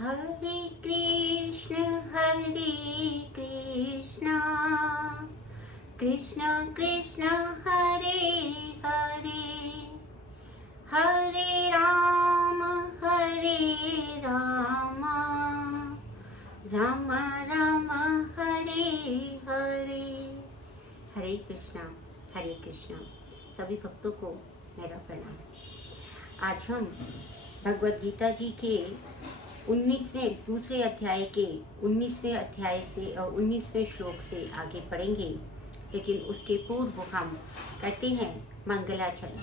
हरे कृष्ण कृष्ण कृष्ण हरे हरे, हरे राम राम राम हरे हरे। हरे कृष्णा हरे कृष्णा। सभी भक्तों को मेरा प्रणाम। आज हम भगवत गीता जी के 19वें दूसरे अध्याय के 19वें अध्याय से 19वें श्लोक से आगे पढ़ेंगे, लेकिन उसके पूर्व हम कहते हैं मंगलाचरण।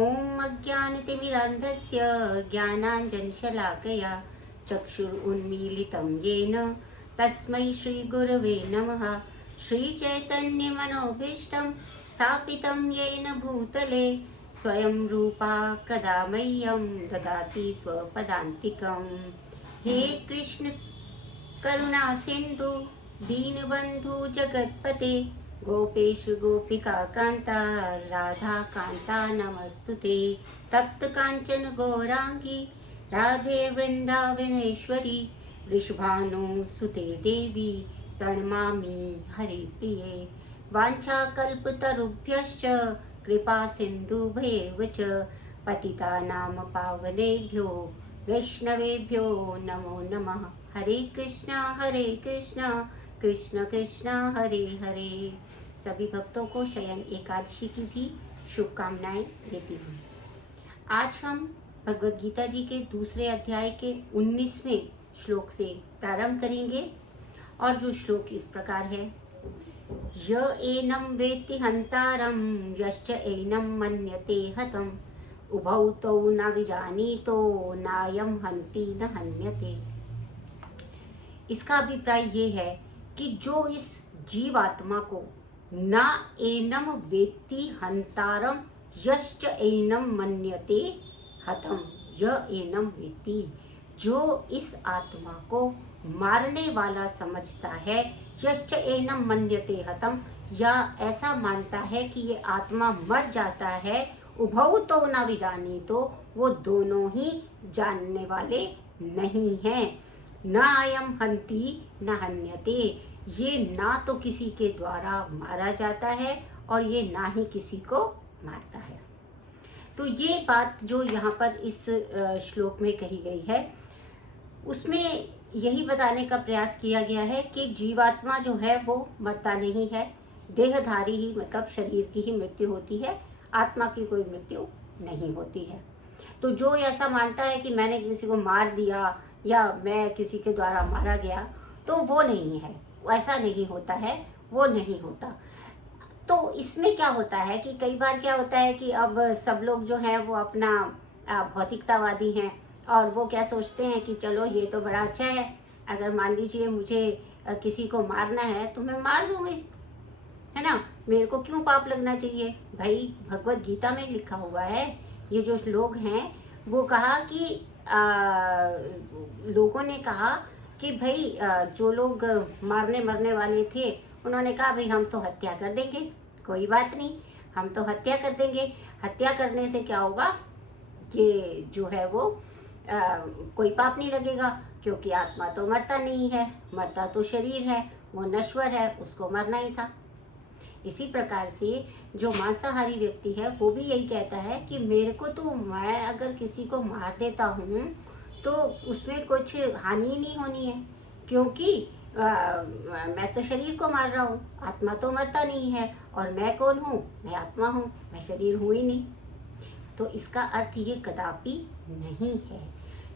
ओम अज्ञानतिमिरान्धस्य ज्ञानाञ्जनशलाकया चक्षुरुन्मीलितं येन तस्मै श्रीगुरवे नमः। श्रीचैतन्यमनोभीष्टं स्थापितं येन भूतले स्वयं रूपा कदा मह्यं ददाति स्वपदान्तिकम्। हे कृष्ण करुणा सिंधु दीनबंधु जगतपते गोपेश गोपिका कांता राधा कांता नमस्तुते। तप्त कांचन गौरांगी राधे वृंदावनेश्वरी वृषभानु सुते देवी प्रणमामि हरिप्रिये। वाञ्छाकल्पतरुभ्यश्च कृपा सिन्धुभ्येव च पतितानां पावनेभ्यो वैष्णवेभ्यो नमो नमः। हरे कृष्णा कृष्ण कृष्ण हरे हरे। सभी भक्तों को शयन एकादशी की भी शुभकामनाएं देती हूँ। आज हम भगवत गीता जी के दूसरे अध्याय के 19वें श्लोक से प्रारंभ करेंगे और जो श्लोक इस प्रकार है। य एनं वेत्ति हन्तारं यश्च एनं मन्यते हतम् उभौ तौ न विजानीतो नायं हन्ति न हन्यते। इसका अभिप्राय ये है कि जो इस जीवात्मा को ना एनम वेत्ति हंतारम यश्च एनम मन्यते हतम, यह एनम वेत्ति, जो इस आत्मा को मारने वाला समझता है, यश्च एनम मन्यते हतम, या ऐसा मानता है कि ये आत्मा मर जाता है, उभौ तो न विजानी, तो वो दोनों ही जानने वाले नहीं हैं। न अयम हंति न हन्यते, ये ना तो किसी के द्वारा मारा जाता है और ये ना ही किसी को मारता है। तो ये बात जो यहाँ पर इस श्लोक में कही गई है, उसमें यही बताने का प्रयास किया गया है कि जीवात्मा जो है वो मरता नहीं है, देहधारी ही, मतलब शरीर की ही मृत्यु होती है, आत्मा की कोई मृत्यु नहीं होती है। तो जो ऐसा मानता है कि मैंने किसी को मार दिया या मैं किसी के द्वारा मारा गया, तो वो नहीं है, ऐसा नहीं होता है, वो नहीं होता। तो इसमें क्या होता है कि कई बार क्या होता है कि अब सब लोग जो हैं वो अपना भौतिकतावादी हैं और वो क्या सोचते हैं कि चलो ये तो बड़ा अच्छा है, अगर मान लीजिए मुझे किसी को मारना है तो मैं मार दूंगी, है ना, मेरे को क्यों पाप लगना चाहिए। भाई भगवत गीता में लिखा हुआ है, ये जो श्लोक हैं वो कहा कि लोगों ने कहा कि भाई जो लोग मारने मरने वाले थे उन्होंने कहा भाई हम तो हत्या कर देंगे, कोई बात नहीं, हम तो हत्या कर देंगे। हत्या करने से क्या होगा कि जो है वो कोई पाप नहीं लगेगा, क्योंकि आत्मा तो मरता नहीं है, मरता तो शरीर है, वो नश्वर है, उसको मरना ही था। इसी प्रकार से जो मांसाहारी व्यक्ति है वो भी यही कहता है कि मेरे को तो, मैं अगर किसी को मार देता हूँ तो उसमें कुछ हानि नहीं होनी है, क्योंकि मैं तो शरीर को मार रहा हूँ, आत्मा तो मरता नहीं है, और मैं कौन हूँ, मैं आत्मा हूँ, मैं शरीर हूँ ही नहीं। तो इसका अर्थ ये कदापि नहीं है,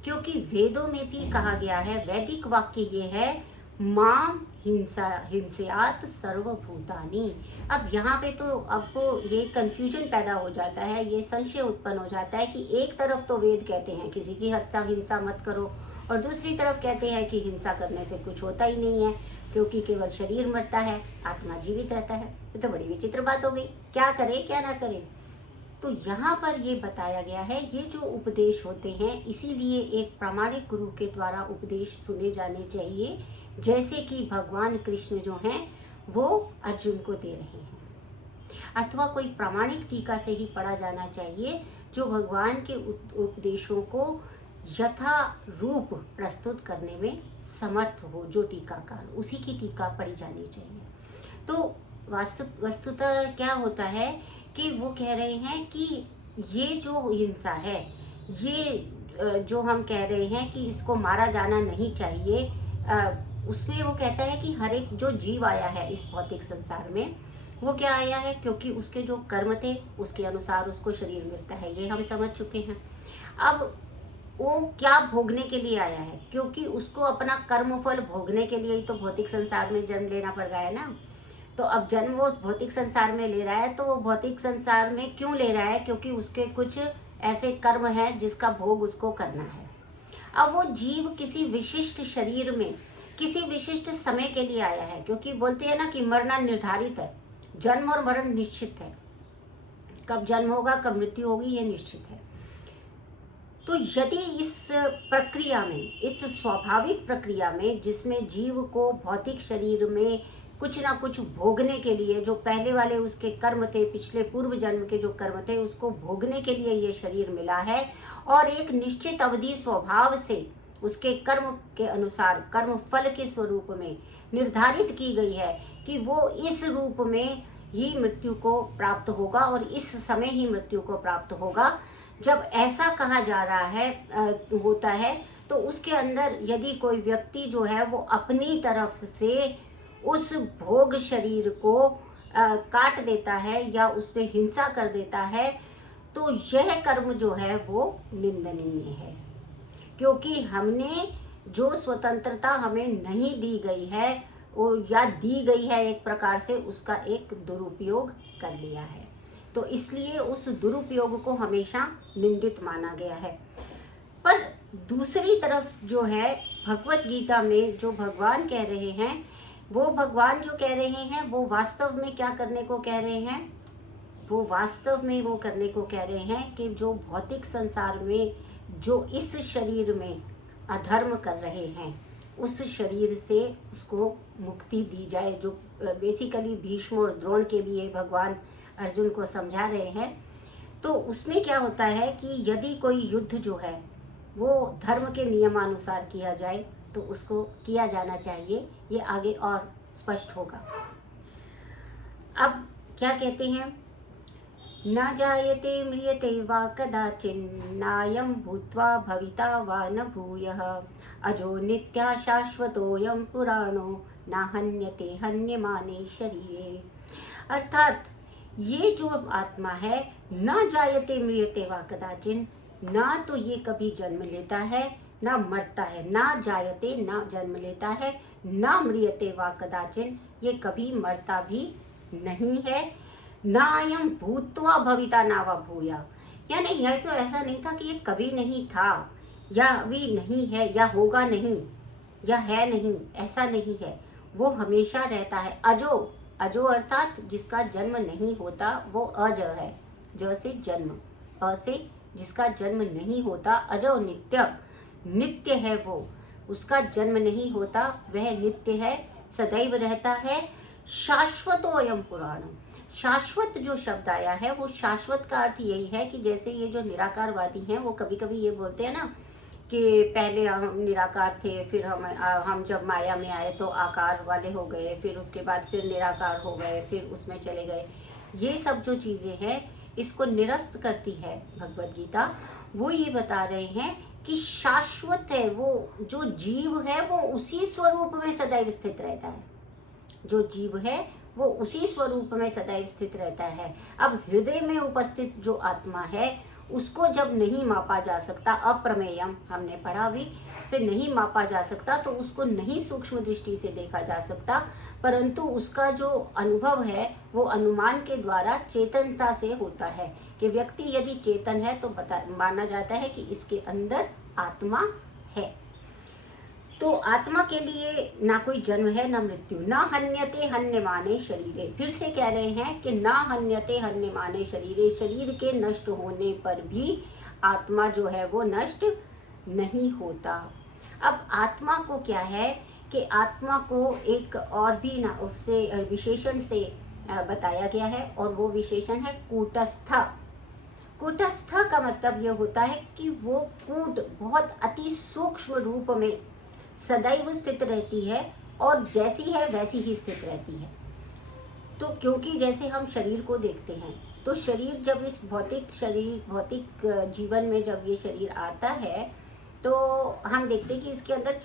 क्योंकि वेदों में भी कहा गया है, वैदिक वाक्य ये है, माम हिंसयात सर्वभूतानि। अब यहाँ पे तो आपको ये कंफ्यूजन पैदा हो जाता है, ये संशय उत्पन्न हो जाता है कि एक तरफ तो वेद कहते हैं किसी की हत्या हिंसा मत करो, और दूसरी तरफ कहते हैं कि हिंसा करने से कुछ होता ही नहीं है, क्योंकि केवल शरीर मरता है, आत्मा जीवित रहता है। ये तो बड़ी विचित्र बात हो गई, क्या करे क्या ना करे। तो यहाँ पर ये बताया गया है, ये जो उपदेश होते हैं इसीलिए एक प्रामाणिक गुरु के द्वारा उपदेश सुने जाने चाहिए, जैसे कि भगवान कृष्ण जो हैं वो अर्जुन को दे रहे हैं, अथवा कोई प्रामाणिक टीका से ही पढ़ा जाना चाहिए जो भगवान के उपदेशों को यथा रूप प्रस्तुत करने में समर्थ हो जो टीकाकार, उसी की टीका पढ़ी जानी चाहिए। तो वस्तुतः क्या होता है कि वो कह रहे हैं कि ये जो हिंसा है, ये जो हम कह रहे हैं कि इसको मारा जाना नहीं चाहिए, उसमें वो कहता है कि हर एक जो जीव आया है इस भौतिक संसार में, वो क्या आया है, क्योंकि उसके जो कर्म थे उसके अनुसार उसको शरीर मिलता है, ये हम समझ चुके हैं। अब वो क्या भोगने के लिए आया है, क्योंकि उसको अपना कर्म फल भोगने के लिए ही तो भौतिक संसार में जन्म लेना पड़ रहा है ना। तो अब जन्म वो भौतिक संसार में ले रहा है, तो वो भौतिक संसार में क्यों ले रहा है, क्योंकि उसके कुछ ऐसे कर्म हैं जिसका भोग उसको करना है। अब वो जीव किसी विशिष्ट शरीर में किसी विशिष्ट समय के लिए आया है, क्योंकि बोलते हैं ना कि मरना निर्धारित है, जन्म और मरण निश्चित है, कब जन्म होगा कब मृत्यु होगी ये निश्चित है। तो यदि इस प्रक्रिया में, इस स्वाभाविक प्रक्रिया में जिसमें जीव को भौतिक शरीर में कुछ ना कुछ भोगने के लिए, जो पहले वाले उसके कर्म थे, पिछले पूर्व जन्म के जो कर्म थे उसको भोगने के लिए ये शरीर मिला है, और एक निश्चित अवधि स्वभाव से उसके कर्म के अनुसार कर्म फल के स्वरूप में निर्धारित की गई है कि वो इस रूप में ही मृत्यु को प्राप्त होगा और इस समय ही मृत्यु को प्राप्त होगा। जब ऐसा कहा जा रहा है होता है, तो उसके अंदर यदि कोई व्यक्ति जो है वो अपनी तरफ से उस भोग शरीर को काट देता है या उस पर हिंसा कर देता है, तो यह कर्म जो है वो निंदनीय है, क्योंकि हमने जो स्वतंत्रता हमें नहीं दी गई है या दी गई है एक प्रकार से, उसका एक दुरुपयोग कर लिया है। तो इसलिए उस दुरुपयोग को हमेशा निंदित माना गया है। पर दूसरी तरफ जो है भगवत गीता में जो भगवान कह रहे हैं, वो भगवान जो कह रहे हैं वो वास्तव में क्या करने को कह रहे हैं, वो वास्तव में वो करने को कह रहे हैं कि जो भौतिक संसार में जो इस शरीर में अधर्म कर रहे हैं उस शरीर से उसको मुक्ति दी जाए। जो बेसिकली भीष्म और द्रोण के लिए भगवान अर्जुन को समझा रहे हैं। तो उसमें क्या होता है कि यदि कोई युद्ध जो है वो धर्म के नियमानुसार किया जाए तो उसको किया जाना चाहिए, ये आगे और स्पष्ट होगा। अब क्या कहते हैं, न जायते म्रियते वा कदाचिन्नायं भूत्वा भविता वा न भूयः अजो नित्या शाश्वतोऽयं पुराणो न हन्यते हन्यमाने शरीरे। अर्थात ये जो आत्मा है, न जायते म्रियते वा कदाचिन, ना तो ये कभी जन्म लेता है ना मरता है, ना जायते ना जन्म लेता है, ना म्रियते वा कदाचिन ये कभी मरता भी नहीं है, ना अयम भूत्वा भविता ना वा भूया, यानी यह तो ऐसा नहीं था कि ये कभी नहीं था या अभी नहीं है या होगा नहीं या है नहीं, ऐसा नहीं है, वो हमेशा रहता है। अजो, अजो अर्थात जिसका जन्म नहीं होता वो अज है, ज से जन्म, अ से जिसका जन्म नहीं होता, अजो नित्य, नित्य है वो, उसका जन्म नहीं होता, वह नित्य है, सदैव रहता है। शाश्वतो अयम पुराणम, शाश्वत जो शब्द आया है वो शाश्वत का अर्थ यही है कि जैसे ये जो निराकारवादी हैं वो कभी कभी ये बोलते हैं ना कि पहले हम निराकार थे, फिर हम जब माया में आए तो आकार वाले हो गए, फिर उसके बाद फिर निराकार हो गए, फिर उसमें चले गए। ये सब जो चीज़ें हैं इसको निरस्त करती है भगवत गीता। वो ये बता रहे हैं कि शाश्वत है वो, जो जीव है वो उसी स्वरूप में सदैव स्थित रहता है, जो जीव है वो उसी स्वरूप में सदैव स्थित रहता है। अब हृदय में उपस्थित जो आत्मा है उसको जब नहीं मापा जा सकता, अप्रमेयम हमने पढ़ा भी, से नहीं मापा जा सकता, तो उसको नहीं सूक्ष्म दृष्टि से देखा जा सकता, परंतु उसका जो अनुभव है वो अनुमान के द्वारा चेतनता से होता है कि व्यक्ति यदि चेतन है तो माना जाता है कि इसके अंदर आत्मा है। तो आत्मा के लिए ना कोई जन्म है ना मृत्यु, ना हन्यते हन्यमाने शरीरे। फिर से कह रहे हैं कि ना हन्यते हन्यमाने शरीरे, शरीर के नष्ट होने पर भी आत्मा जो है वो नष्ट नहीं होता। अब आत्मा को क्या है कि आत्मा को एक और भी ना उससे विशेषण से बताया गया है, और वो विशेषण है कूटस्थ। कूटस्थ का मतलब ये होता है कि वो कूट बहुत अति सूक्ष्म रूप में सदैव स्थित रहती है और जैसी है वैसी ही स्थित रहती है। तो क्योंकि जैसे हम शरीर को देखते हैं, तो शरीर जब इस भौतिक जीवन में जब ये शरीर आता है, तो हम देखते हैं कि इसके अंदर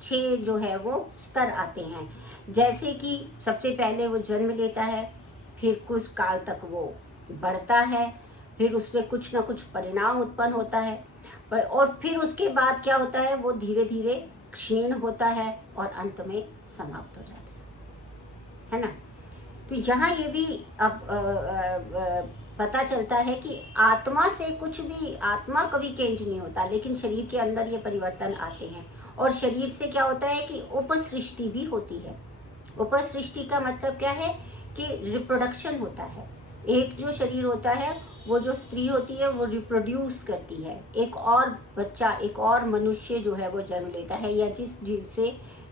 छह जो है वो स्तर आते हैं। जैसे कि सबसे पहले वो जन्म लेता है, फिर कुछ काल तक वो बढ़ता है, फिर उसमें कुछ ना कुछ परिणाम उत्पन्न होता है, और फिर उसके बाद क्या होता है, वो धीरे धीरे क्षीण होता है और अंत में समाप्त हो जाता है ना। तो यहाँ ये भी अब पता चलता है कि आत्मा से कुछ भी, आत्मा कभी चेंज नहीं होता, लेकिन शरीर के अंदर ये परिवर्तन आते हैं। और शरीर से क्या होता है कि उपसृष्टि भी होती है। उपसृष्टि का मतलब क्या है कि रिप्रोडक्शन होता है। एक जो शरीर होता है, वो जो स्त्री होती है वो रिप्रोड्यूस करती है, एक और बच्चा, एक और मनुष्य जो है वो जन्म लेता है, या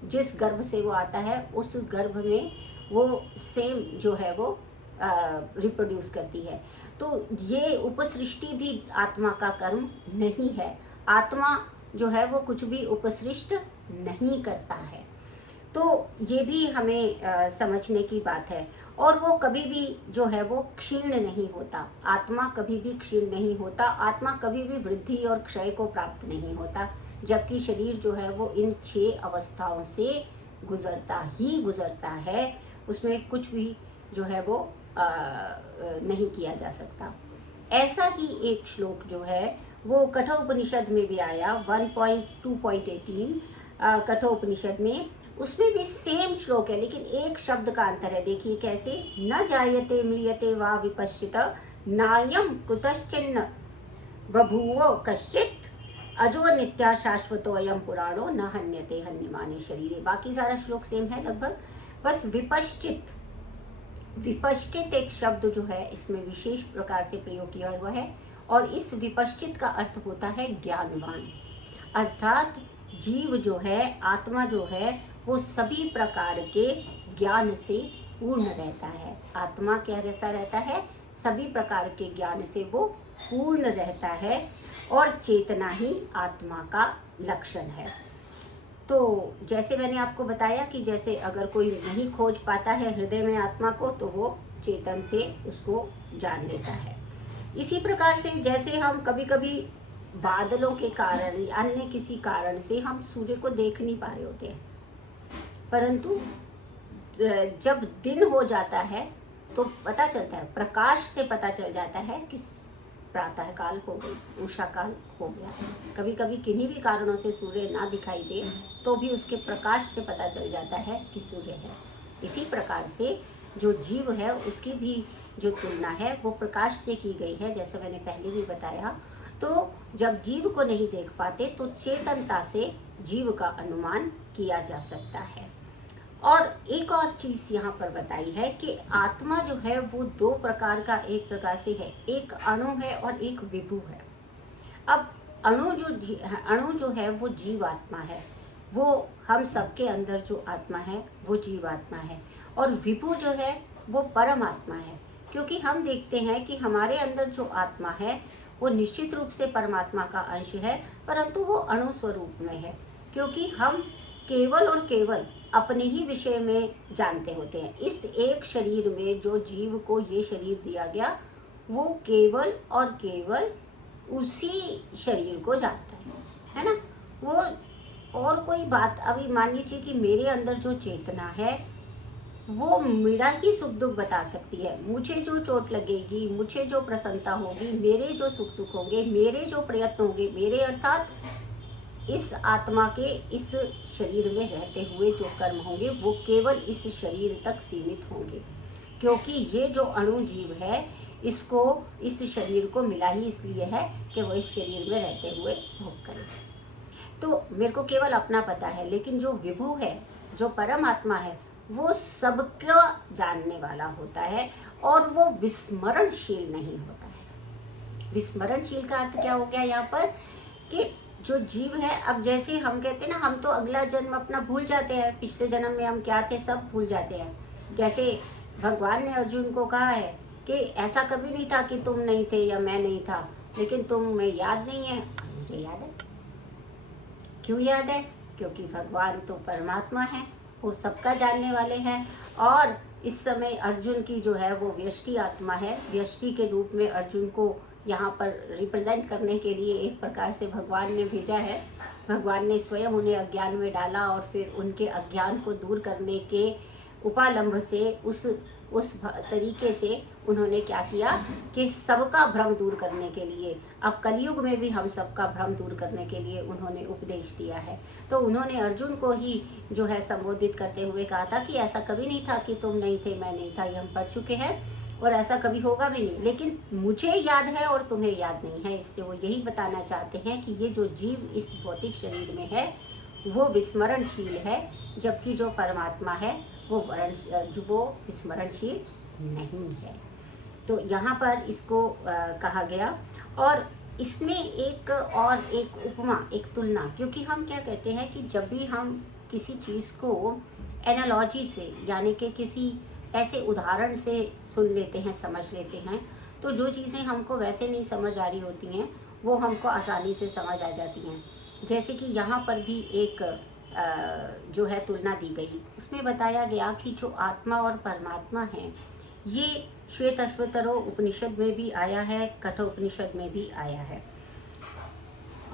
जिस गर्भ से वो आता है उस गर्भ में वो सेम जो है वो रिप्रोड्यूस करती है। तो ये उपसृष्टि भी आत्मा का कर्म नहीं है। आत्मा जो है वो कुछ भी उपसृष्ट नहीं करता है। तो ये भी हमें समझने की बात है। और वो कभी भी जो है वो क्षीण नहीं होता। आत्मा कभी भी क्षीण नहीं होता। आत्मा कभी भी वृद्धि और क्षय को प्राप्त नहीं होता, जबकि शरीर जो है वो इन 6 अवस्थाओं से गुजरता है। उसमें कुछ भी जो है वो नहीं किया जा सकता। ऐसा ही एक श्लोक जो है वो कठोपनिषद में भी आया, 1.2.18 कठोपनिषद में। उसमें भी सेम श्लोक है, लेकिन एक शब्द का अंतर है। देखिए कैसे, न जायते म्रियते वा विपश्चित नायम कुतश्चिन्न बभूव कश्चित अजो नित्या शाश्वतो अयम पुराणो न हन्यते हन्यमाने शरीरे। बाकी सारा श्लोक सेम है लगभग, बस विपश्चित एक शब्द जो है इसमें विशेष प्रकार से प्रयोग किया हुआ है। और इस विपश्चित का अर्थ होता है ज्ञानवान। अर्थात जीव जो है, आत्मा जो है, वो सभी प्रकार के ज्ञान से पूर्ण रहता है। आत्मा क्या जैसा रहता है, सभी प्रकार के ज्ञान से वो पूर्ण रहता है, और चेतना ही आत्मा का लक्षण है। तो जैसे मैंने आपको बताया कि जैसे अगर कोई नहीं खोज पाता है हृदय में आत्मा को, तो वो चेतन से उसको जान लेता है। इसी प्रकार से जैसे हम कभी कभी बादलों के कारण या अन्य किसी कारण से हम सूर्य को देख नहीं पा रहे होते हैं, परंतु जब दिन हो जाता है तो पता चलता है, प्रकाश से पता चल जाता है कि प्रातः काल हो गई, उषा काल हो गया। कभी कभी किन्हीं भी कारणों से सूर्य ना दिखाई दे तो भी उसके प्रकाश से पता चल जाता है कि सूर्य है। इसी प्रकार से जो जीव है उसकी भी जो तुलना है वो प्रकाश से की गई है, जैसे मैंने पहले भी बताया। तो जब जीव को नहीं देख पाते तो चेतनता से जीव का अनुमान किया जा सकता है। और एक और चीज यहाँ पर बताई है कि आत्मा जो है वो 2 प्रकार का, एक प्रकार से है, एक अणु है और एक विभु है। अब अणु जो है वो जीवात्मा है, वो हम सबके अंदर जो आत्मा है वो जीवात्मा है। और विभु जो है वो परमात्मा है, क्योंकि हम देखते हैं कि हमारे अंदर जो आत्मा है वो निश्चित रूप से परमात्मा का अंश है, परंतु वो अणु स्वरूप में है, क्योंकि हम केवल और केवल अपने ही विषय में जानते होते हैं। इस एक शरीर में जो जीव को ये शरीर दिया गया, वो केवल और केवल उसी शरीर को जानता है ना। वो और कोई बात, अभी मान लीजिए कि मेरे अंदर जो चेतना है वो मेरा ही सुख दुख बता सकती है। मुझे जो चोट लगेगी, मुझे जो प्रसन्नता होगी, मेरे जो सुख दुख होंगे, मेरे जो प्रयत्न होंगे, मेरे अर्थात इस आत्मा के इस शरीर में रहते हुए जो कर्म होंगे वो केवल इस शरीर तक सीमित होंगे, क्योंकि ये जो अणु जीव है इसको, इस शरीर को मिला ही इसलिए है कि वो इस शरीर में रहते हुए भोग करे। तो मेरे को केवल अपना पता है, लेकिन जो विभु है, जो परमात्मा है, वो सबका जानने वाला होता है और वो विस्मरणशील नहीं होता है। विस्मरणशील का अर्थ क्या हो गया यहाँ पर, कि जो जीव है, अब जैसे हम कहते हैं ना, हम तो अगला जन्म अपना भूल जाते हैं, पिछले जन्म में हम क्या थे सब भूल जाते हैं। जैसे भगवान ने अर्जुन को कहा है कि ऐसा कभी नहीं था कि तुम नहीं थे या मैं नहीं था, लेकिन तुम्हें याद नहीं है, मुझे याद है। क्यों याद है? क्योंकि भगवान तो परमात्मा है, वो सबका जानने वाले हैं। और इस समय अर्जुन की जो है वो व्यष्टि आत्मा है, व्यष्टि के रूप में अर्जुन को यहाँ पर रिप्रेजेंट करने के लिए एक प्रकार से भगवान ने भेजा है। भगवान ने स्वयं उन्हें अज्ञान में डाला और फिर उनके अज्ञान को दूर करने के उपालंभ से उस तरीके से उन्होंने क्या किया कि सबका भ्रम दूर करने के लिए, अब कलयुग में भी हम सबका भ्रम दूर करने के लिए उन्होंने उपदेश दिया है। तो उन्होंने अर्जुन को ही जो है संबोधित करते हुए कहा था कि ऐसा कभी नहीं था कि तुम नहीं थे, मैं नहीं था, ये हम पढ़ चुके हैं और ऐसा कभी होगा भी नहीं, लेकिन मुझे याद है और तुम्हें याद नहीं है। इससे वो यही बताना चाहते हैं कि ये जो जीव इस भौतिक शरीर में है वो विस्मरणशील है, जबकि जो परमात्मा है वो विस्मरणशील नहीं है। तो यहाँ पर इसको कहा गया। और इसमें एक और एक उपमा, एक तुलना, क्योंकि हम क्या कहते हैं कि जब भी हम किसी चीज़ को एनालॉजी से यानी कि किसी ऐसे उदाहरण से सुन लेते हैं, समझ लेते हैं, तो जो चीज़ें हमको वैसे नहीं समझ आ रही होती हैं वो हमको आसानी से समझ आ जाती हैं। जैसे कि यहाँ पर भी एक जो है तुलना दी गई, उसमें बताया गया कि जो आत्मा और परमात्मा है ये श्वेत अश्वतरो उपनिषद में भी आया है, कठोपनिषद में भी आया है।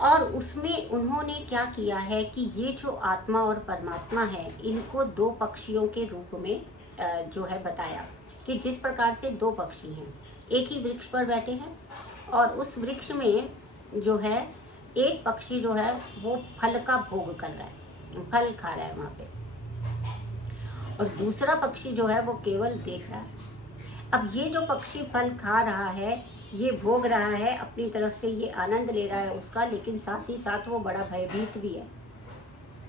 और उसमें उन्होंने क्या किया है कि ये जो आत्मा और परमात्मा है इनको दो पक्षियों के रूप में जो है बताया कि जिस प्रकार से दो पक्षी हैं, एक ही वृक्ष पर बैठे हैं और उस वृक्ष में जो है एक पक्षी जो है वो फल का भोग कर रहा है, फल खा रहा है वहाँ पे, और दूसरा पक्षी जो है वो केवल देख रहा है। अब ये जो पक्षी फल खा रहा है, ये भोग रहा है, अपनी तरफ से ये आनंद ले रहा है उसका, लेकिन साथ ही साथ वो बड़ा भयभीत भी है।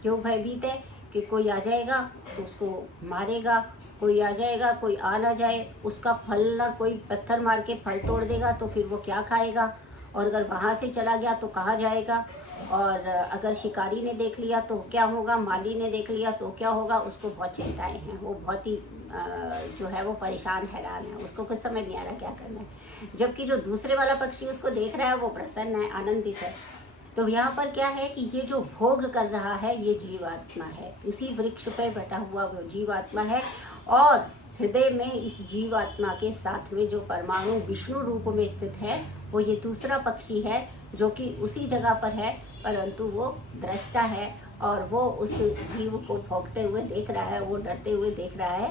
क्यों भयभीत है? कि कोई आ जाएगा तो उसको मारेगा, कोई आ जाएगा, कोई आ ना जाए, उसका फल ना कोई पत्थर मार के फल तोड़ देगा तो फिर वो क्या खाएगा, और अगर वहाँ से चला गया तो कहाँ जाएगा, और अगर शिकारी ने देख लिया तो क्या होगा, माली ने देख लिया तो क्या होगा। उसको बहुत चिंताएं हैं, वो बहुत ही जो है वो परेशान हैरान है, उसको कुछ समझ नहीं आ रहा क्या करना है। जबकि जो दूसरे वाला पक्षी उसको देख रहा है वो प्रसन्न है, आनंदित है। तो यहाँ पर क्या है कि ये जो भोग कर रहा है ये जीवात्मा है, उसी वृक्ष पे बैठा हुआ वो जीवात्मा है। और हृदय में इस जीवात्मा के साथ में जो परमाणु विष्णु रूप में स्थित है वो ये दूसरा पक्षी है, जो कि उसी जगह पर है, परंतु वो दृष्टा है और वो उस जीव को भोगते हुए देख रहा है, वो डरते हुए देख रहा है।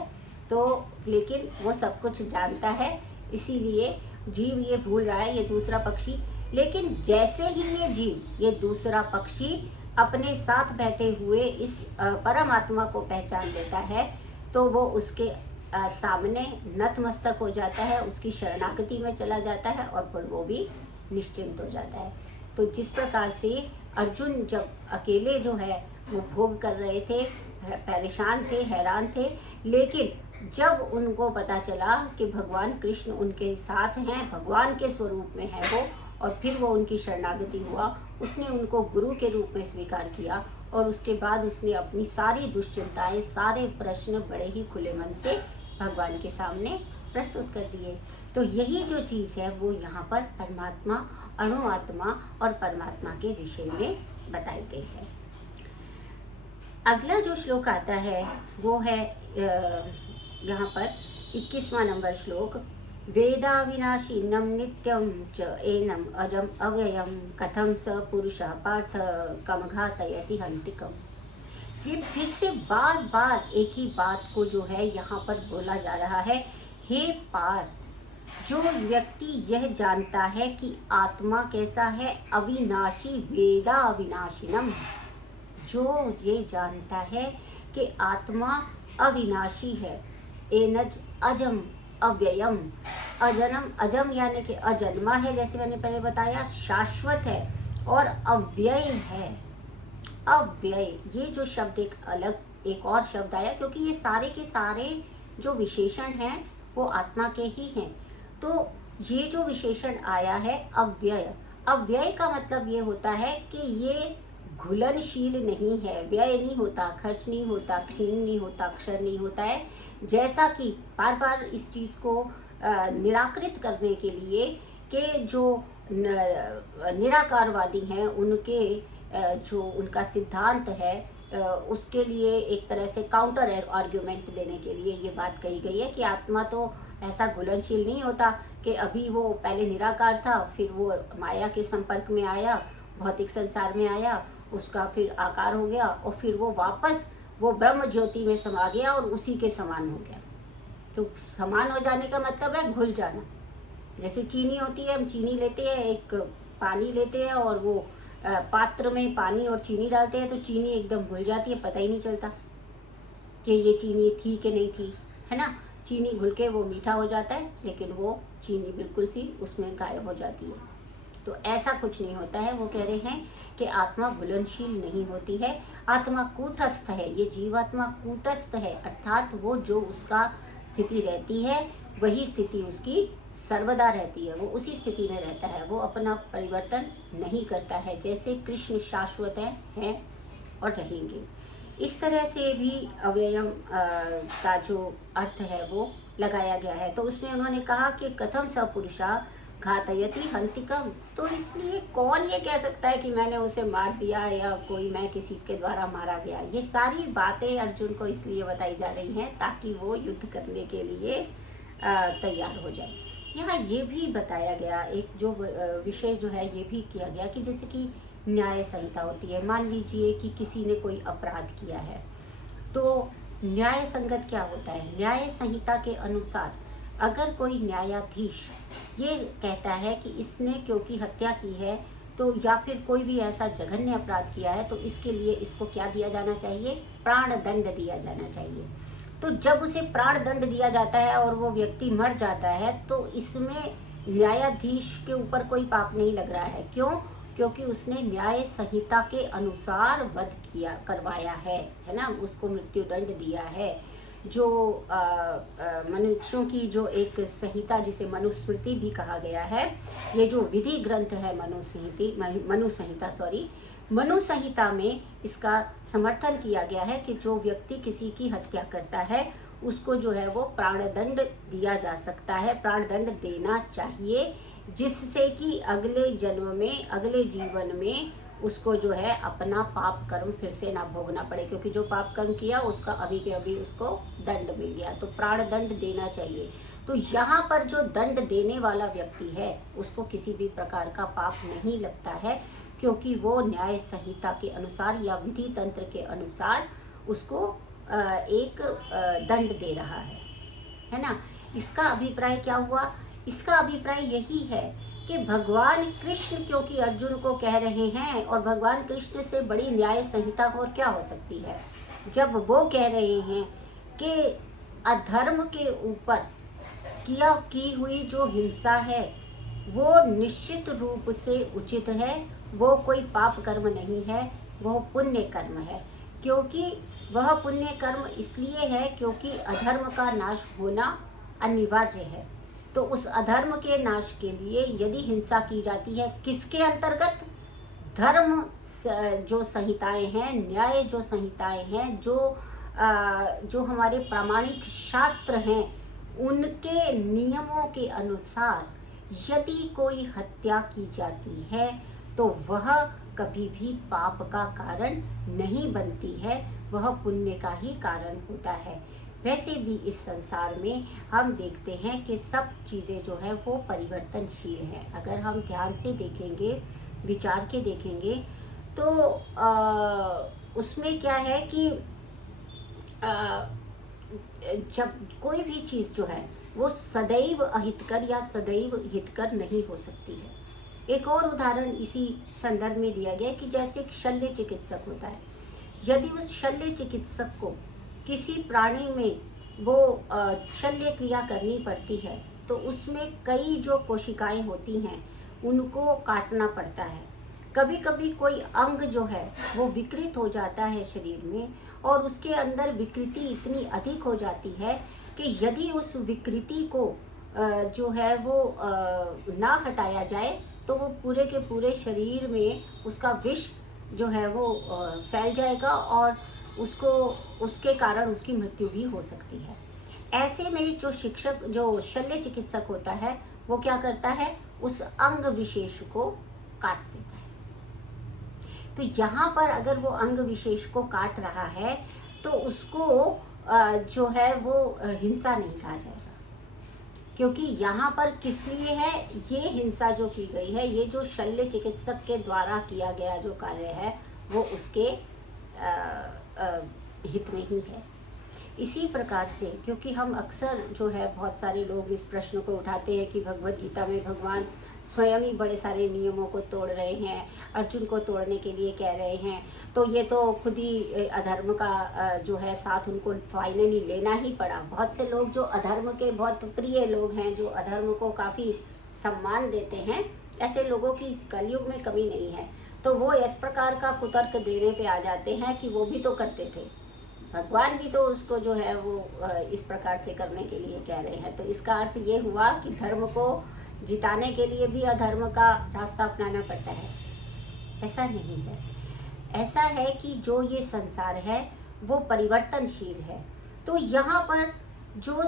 तो लेकिन वो सब कुछ जानता है, इसीलिए जीव ये भूल रहा है, ये दूसरा पक्षी। लेकिन जैसे ही ये जीव, ये दूसरा पक्षी अपने साथ बैठे हुए इस परमात्मा को पहचान लेता है तो वो उसके सामने नतमस्तक हो जाता है, उसकी शरणागति में चला जाता है और फिर वो भी निश्चिंत हो जाता है। तो जिस प्रकार से अर्जुन जब अकेले जो है वो भोग कर रहे थे, परेशान थे, हैरान थे, लेकिन जब उनको पता चला कि भगवान कृष्ण उनके साथ हैं, भगवान के स्वरूप में है वो, और फिर वो उनकी शरणागति हुआ, उसने उनको गुरु के रूप में स्वीकार किया और उसके बाद उसने अपनी सारी दुश्चिंताएं, सारे प्रश्न बड़े ही खुले मन से भगवान के सामने प्रस्तुत कर दिए। तो यही जो चीज़ है वो यहाँ पर परमात्मा, अणुआत्मा और परमात्मा के विषय में बताई गई है। अगला जो श्लोक आता है वो है यहाँ पर 21वां नंबर श्लोक, वेदा विनाशिनम नित्यम च एनम अजम अव्ययम कथम स पुरुषः पार्थ कम घातयति हन्तिकम्। फिर से बार बार एक ही बात को जो है यहाँ पर बोला जा रहा है। हे पार्थ, जो व्यक्ति यह जानता है कि आत्मा कैसा है, अविनाशी, वेदा अविनाशिनम, जो ये जानता है कि आत्मा अविनाशी है, एनज अजम अव्ययम, अजन्म, अजम यानी कि अजन्मा है, जैसे मैंने पहले बताया, शाश्वत है और अव्यय है। अव्यय, ये जो शब्द एक और शब्द आया, क्योंकि ये सारे के सारे जो विशेषण हैं वो आत्मा के ही हैं। तो ये जो विशेषण आया है अव्यय, अव्यय का मतलब ये होता है कि ये घुलनशील नहीं है, व्यय नहीं होता, खर्च नहीं होता, क्षीण नहीं होता, अक्षर नहीं होता है। जैसा कि बार बार इस चीज़ को निराकृत करने के लिए के जो निराकारवादी हैं उनके जो उनका सिद्धांत है उसके लिए एक तरह से काउंटर आर्ग्यूमेंट देने के लिए ये बात कही गई है कि आत्मा तो ऐसा घुलनशील नहीं होता कि अभी वो पहले निराकार था, फिर वो माया के संपर्क में आया, भौतिक संसार में आया, उसका फिर आकार हो गया और फिर वो वापस वो ब्रह्म ज्योति में समा गया और उसी के समान हो गया। तो समान हो जाने का मतलब है घुल जाना। जैसे चीनी होती है, हम चीनी लेते हैं, एक पानी लेते हैं और वो पात्र में पानी और चीनी डालते हैं तो चीनी एकदम घुल जाती है, पता ही नहीं चलता कि ये चीनी थी कि नहीं थी, है ना। चीनी घुल के वो मीठा हो जाता है, लेकिन वो चीनी बिल्कुल सी उसमें गायब हो जाती है। तो ऐसा कुछ नहीं होता है। वो कह रहे हैं कि आत्मा घुलनशील नहीं होती है, आत्मा कूटस्थ है, ये जीवात्मा कूटस्थ है, अर्थात वो जो उसका स्थिति रहती है वही स्थिति उसकी सर्वदा रहती है, वो उसी स्थिति में रहता है, वो अपना परिवर्तन नहीं करता है। जैसे कृष्ण शाश्वत हैं और रहेंगे। इस तरह से भी अव्ययम का जो अर्थ है वो लगाया गया है। तो उसमें उन्होंने कहा कि कथम स पुरुषा घातयति हंतिकम, तो इसलिए कौन ये कह सकता है कि मैंने उसे मार दिया या कोई मैं किसी के द्वारा मारा गया। ये सारी बातें अर्जुन को इसलिए बताई जा रही हैं ताकि वो युद्ध करने के लिए तैयार हो जाए। यहाँ ये भी बताया गया, एक जो विषय जो है ये भी किया गया कि जैसे कि न्याय संहिता होती है। मान लीजिए कि किसी ने कोई अपराध किया है, तो न्याय संगत क्या होता है, न्याय संहिता के अनुसार अगर कोई न्यायाधीश ये कहता है कि इसने क्योंकि हत्या की है तो या फिर कोई भी ऐसा जघन्य अपराध किया है तो इसके लिए इसको क्या दिया जाना चाहिए, प्राण दंड दिया जाना चाहिए। तो जब उसे प्राण दंड दिया जाता है और वो व्यक्ति मर जाता है तो इसमें न्यायाधीश के ऊपर कोई पाप नहीं लग रहा है। क्यों? क्योंकि उसने न्याय संहिता के अनुसार वध करवाया है ना, उसको मृत्यु दंड दिया है। जो मनुष्यों की जो एक संहिता जिसे मनुस्मृति भी कहा गया है, ये जो विधि ग्रंथ है मनु संहिता में इसका समर्थन किया गया है कि जो व्यक्ति किसी की हत्या करता है उसको जो है वो प्राणदंड दिया जा सकता है, प्राणदंड देना चाहिए, जिससे कि अगले जन्म में अगले जीवन में उसको जो है अपना पाप कर्म फिर से ना भोगना पड़े, क्योंकि जो पाप कर्म किया उसका अभी के अभी उसको दंड मिल गया। तो प्राण दंड देना चाहिए। तो यहाँ पर जो दंड देने वाला व्यक्ति है उसको किसी भी प्रकार का पाप नहीं लगता है, क्योंकि वो न्याय संहिता के अनुसार या विधि तंत्र के अनुसार उसको एक दंड दे रहा है ना। इसका अभिप्राय क्या हुआ? इसका अभिप्राय यही है कि भगवान कृष्ण क्योंकि अर्जुन को कह रहे हैं, और भगवान कृष्ण से बड़ी न्याय संहिता और क्या हो सकती है, जब वो कह रहे हैं कि अधर्म के ऊपर की हुई जो हिंसा है वो निश्चित रूप से उचित है, वो कोई पाप कर्म नहीं है, वो पुण्य कर्म है। क्योंकि वह पुण्य कर्म इसलिए है क्योंकि अधर्म का नाश होना अनिवार्य है। तो उस अधर्म के नाश के लिए यदि हिंसा की जाती है, किसके अंतर्गत? धर्म जो संहिताएं हैं, न्याय जो संहिताएं हैं, जो हमारे प्रामाणिक शास्त्र हैं, उनके नियमों के अनुसार यदि कोई हत्या की जाती है तो वह कभी भी पाप का कारण नहीं बनती है, वह पुण्य का ही कारण होता है। वैसे भी इस संसार में हम देखते हैं कि सब चीज़ें जो हैं वो परिवर्तनशील हैं। अगर हम ध्यान से देखेंगे, विचार के देखेंगे तो उसमें क्या है कि जब कोई भी चीज़ जो है वो सदैव अहितकर या सदैव हितकर नहीं हो सकती है। एक और उदाहरण इसी संदर्भ में दिया गया कि जैसे एक शल्य चिकित्सक होता है, यदि उस शल्य चिकित्सक को किसी प्राणी में वो शल्य क्रिया करनी पड़ती है तो उसमें कई जो कोशिकाएं होती हैं उनको काटना पड़ता है। कभी कभी कोई अंग जो है वो विकृत हो जाता है शरीर में, और उसके अंदर विकृति इतनी अधिक हो जाती है कि यदि उस विकृति को जो है वो ना हटाया जाए तो वो पूरे के पूरे शरीर में उसका विष जो है वो फैल जाएगा और उसके कारण उसकी मृत्यु भी हो सकती है। ऐसे में जो शिक्षक, जो शल्य चिकित्सक होता है, वो क्या करता है, उस अंग विशेष को काट देता है। तो यहाँ पर अगर वो अंग विशेष को काट रहा है तो उसको जो है वो हिंसा नहीं कहा जाएगा, क्योंकि यहाँ पर किस लिए है ये हिंसा जो की गई है, ये जो शल्य चिकित्सक के द्वारा किया गया जो कार्य है वो उसके हित में ही है। इसी प्रकार से, क्योंकि हम अक्सर जो है बहुत सारे लोग इस प्रश्न को उठाते हैं कि भगवत गीता में भगवान स्वयं ही बड़े सारे नियमों को तोड़ रहे हैं, अर्जुन को तोड़ने के लिए कह रहे हैं, तो ये तो खुद ही अधर्म का जो है साथ उनको फाइनली लेना ही पड़ा। बहुत से लोग जो अधर्म के बहुत प्रिय लोग हैं, जो अधर्म को काफ़ी सम्मान देते हैं, ऐसे लोगों की कलयुग में कमी नहीं है। तो वो इस प्रकार का कुतर्क देने पे आ जाते हैं कि वो भी तो करते थे, भगवान भी तो उसको जो है वो इस प्रकार से करने के लिए कह रहे हैं। तो इसका अर्थ ये हुआ कि धर्म को जिताने के लिए भी अधर्म का रास्ता अपनाना पड़ता है। ऐसा नहीं है। ऐसा है कि जो ये संसार है वो परिवर्तनशील है। तो यहाँ पर जो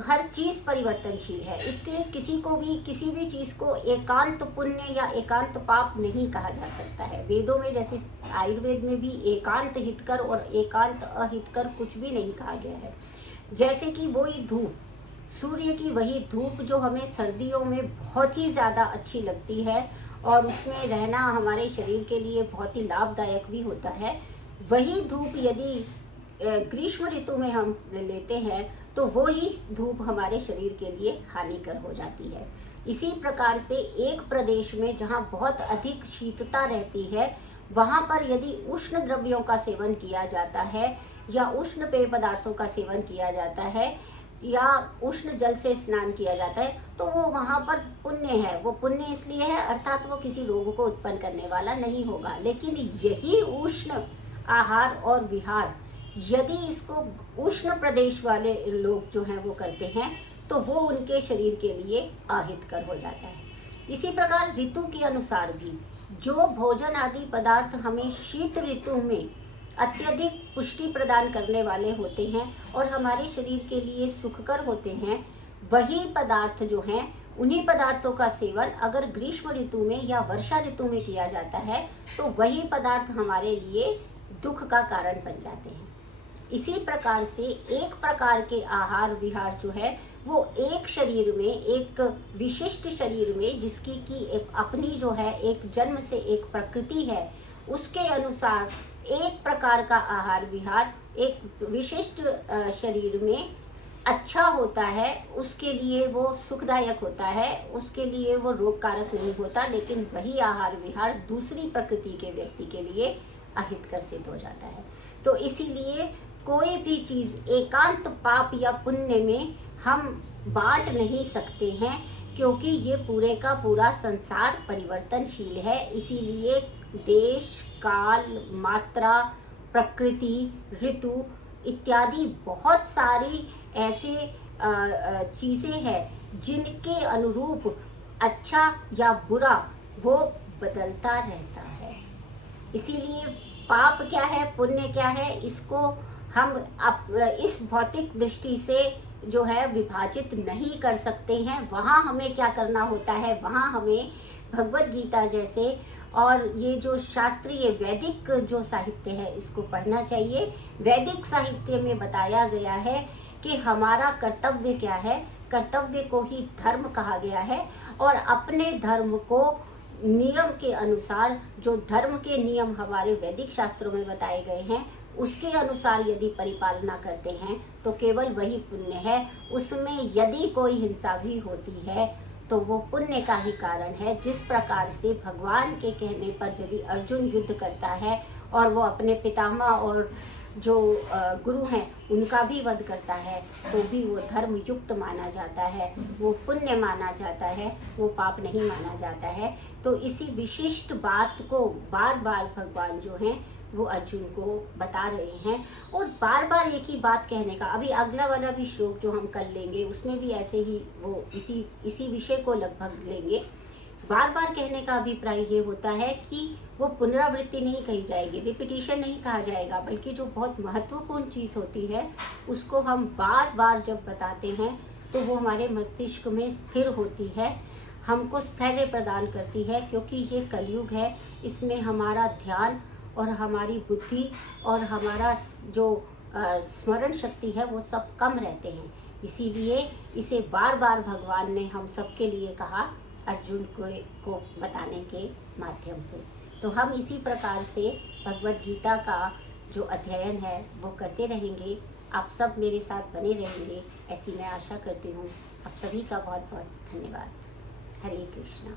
हर चीज़ परिवर्तनशील है, इसके किसी को भी किसी भी चीज़ को एकांत पुण्य या एकांत पाप नहीं कहा जा सकता है। वेदों में, जैसे आयुर्वेद में भी एकांत हितकर और एकांत अहितकर कुछ भी नहीं कहा गया है। जैसे कि वही धूप, सूर्य की वही धूप जो हमें सर्दियों में बहुत ही ज़्यादा अच्छी लगती है और उसमें रहना हमारे शरीर के लिए बहुत ही लाभदायक भी होता है, वही धूप यदि ग्रीष्म ऋतु में हम लेते हैं तो वो ही धूप हमारे शरीर के लिए हानिकर हो जाती है। इसी प्रकार से एक प्रदेश में जहाँ बहुत अधिक शीतता रहती है, वहाँ पर यदि उष्ण द्रव्यों का सेवन किया जाता है या उष्ण पेय पदार्थों का सेवन किया जाता है या उष्ण जल से स्नान किया जाता है, तो वो वहाँ पर पुण्य है। वो पुण्य इसलिए है अर्थात वो किसी रोग को उत्पन्न करने वाला नहीं होगा। लेकिन यही उष्ण आहार और विहार यदि इसको उष्ण प्रदेश वाले लोग जो हैं वो करते हैं तो वो उनके शरीर के लिए अहितकर हो जाता है। इसी प्रकार ऋतु के अनुसार भी जो भोजन आदि पदार्थ हमें शीत ऋतु में अत्यधिक पुष्टि प्रदान करने वाले होते हैं और हमारे शरीर के लिए सुखकर होते हैं, वही पदार्थ जो हैं उन्हीं पदार्थों का सेवन अगर ग्रीष्म ऋतु में या वर्षा ऋतु में किया जाता है तो वही पदार्थ हमारे लिए दुख का कारण बन जाते हैं। इसी प्रकार से एक प्रकार के आहार विहार जो है वो एक शरीर में, एक विशिष्ट शरीर में, जिसकी की एक अपनी जो है एक जन्म से एक प्रकृति है, उसके अनुसार एक प्रकार का आहार विहार एक विशिष्ट शरीर में अच्छा होता है, उसके लिए वो सुखदायक होता है, उसके लिए वो रोग कारक नहीं होता। लेकिन वही आहार विहार दूसरी प्रकृति के व्यक्ति के लिए अहितकर सिद्ध हो जाता है। तो इसीलिए कोई भी चीज़ एकांत पाप या पुण्य में हम बांट नहीं सकते हैं, क्योंकि ये पूरे का पूरा संसार परिवर्तनशील है। इसीलिए देश, काल, मात्रा, प्रकृति, ऋतु इत्यादि बहुत सारी ऐसे चीज़ें हैं जिनके अनुरूप अच्छा या बुरा वो बदलता रहता है। इसीलिए पाप क्या है, पुण्य क्या है, इसको हम इस भौतिक दृष्टि से जो है विभाजित नहीं कर सकते हैं। वहाँ हमें क्या करना होता है, वहाँ हमें भगवत गीता जैसे और ये जो शास्त्रीय वैदिक जो साहित्य है इसको पढ़ना चाहिए। वैदिक साहित्य में बताया गया है कि हमारा कर्तव्य क्या है, कर्तव्य को ही धर्म कहा गया है और अपने धर्म को नियम के अनुसार, जो धर्म के नियम हमारे वैदिक शास्त्रों में बताए गए हैं उसके अनुसार यदि परिपालना करते हैं तो केवल वही पुण्य है। उसमें यदि कोई हिंसा भी होती है तो वो पुण्य का ही कारण है। जिस प्रकार से भगवान के कहने पर यदि अर्जुन युद्ध करता है और वो अपने पितामह और जो गुरु हैं उनका भी वध करता है तो भी वो धर्म युक्त माना जाता है, वो पुण्य माना जाता है, वो पाप नहीं माना जाता है। तो इसी विशिष्ट बात को बार बार भगवान जो हैं वो अर्जुन को बता रहे हैं और बार बार एक ही बात कहने का। अभी अगला वाला भी श्लोक जो हम कल लेंगे उसमें भी ऐसे ही वो इसी विषय को लगभग लेंगे बार बार कहने का अभिप्राय ये होता है कि वो पुनरावृत्ति नहीं कही जाएगी, रिपीटिशन नहीं कहा जाएगा, बल्कि जो बहुत महत्वपूर्ण चीज़ होती है उसको हम बार बार जब बताते हैं तो वो हमारे मस्तिष्क में स्थिर होती है, हमको स्थैर्य प्रदान करती है। क्योंकि ये कलयुग है, इसमें हमारा ध्यान और हमारी बुद्धि और हमारा जो स्मरण शक्ति है वो सब कम रहते हैं। इसीलिए इसे बार बार भगवान ने हम सबके लिए कहा, अर्जुन को बताने के माध्यम से। तो हम इसी प्रकार से भगवद गीता का जो अध्ययन है वो करते रहेंगे। आप सब मेरे साथ बने रहेंगे, ऐसी मैं आशा करती हूँ। आप सभी का बहुत बहुत धन्यवाद। हरे कृष्णा।